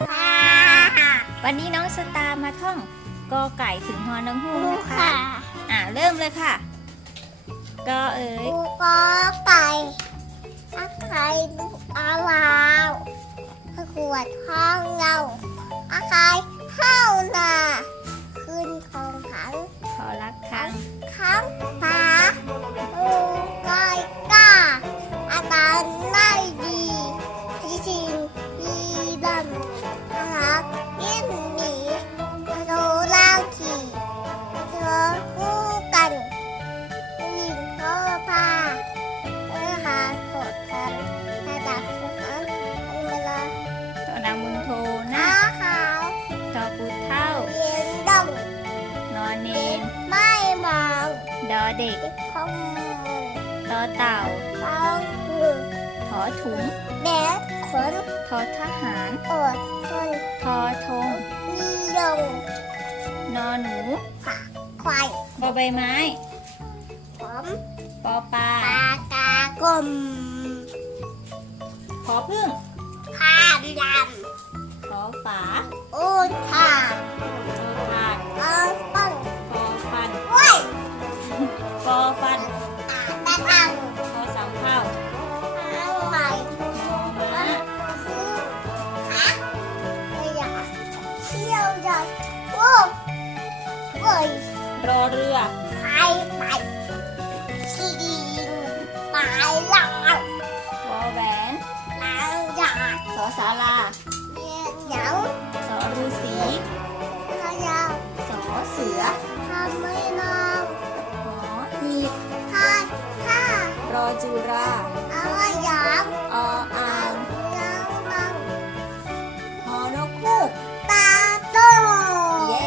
ค่ะ วันนี้น้องสตาร์มาท่องกอไก่ถึงฮอนองหูค่ะอ่าเริ่มเลยค่ะ ก็เอ๋ย กูก็ไปถ้าใครดูอารวปรขวดห้องเรา เด็กเด็กข้อมูลตอเต่าฟังคือถอถุงแบกขนทอทหารอดทนทอธงนิยมนอหนูฝากควายบอใบไม้ผมปอปลาปากากลมขอพึ่งข้ามดขอฝาำอุทาโอฟันอาตะตังฟอสำเภาข้างใหม่มอม้าขาอยากเที่ยวอยากโรอเรือใครไปที่ดินปลายหลางวอแหวนลางยาสอสารา อาหยางออ่างหอนกฮูกตาโตเย้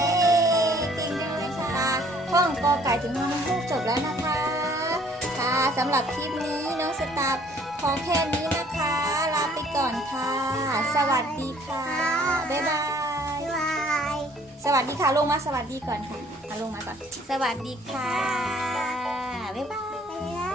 เก่งจังเลยค่ะท่องกอไก่ถึงฮอนกฮูกจบแล้วนะคะ ค่ะสำหรับคลิปนี้น้องสตาร์พอแค่นี้นะคะ ลาไปก่อนค่ะ สวัสดีค่ะ บ๊ายบายบาย สวัสดีค่ะ ลงมาสวัสดีก่อนค่ะเอาลงมาก่อน สวัสดีค่ะ บ๊ายบาย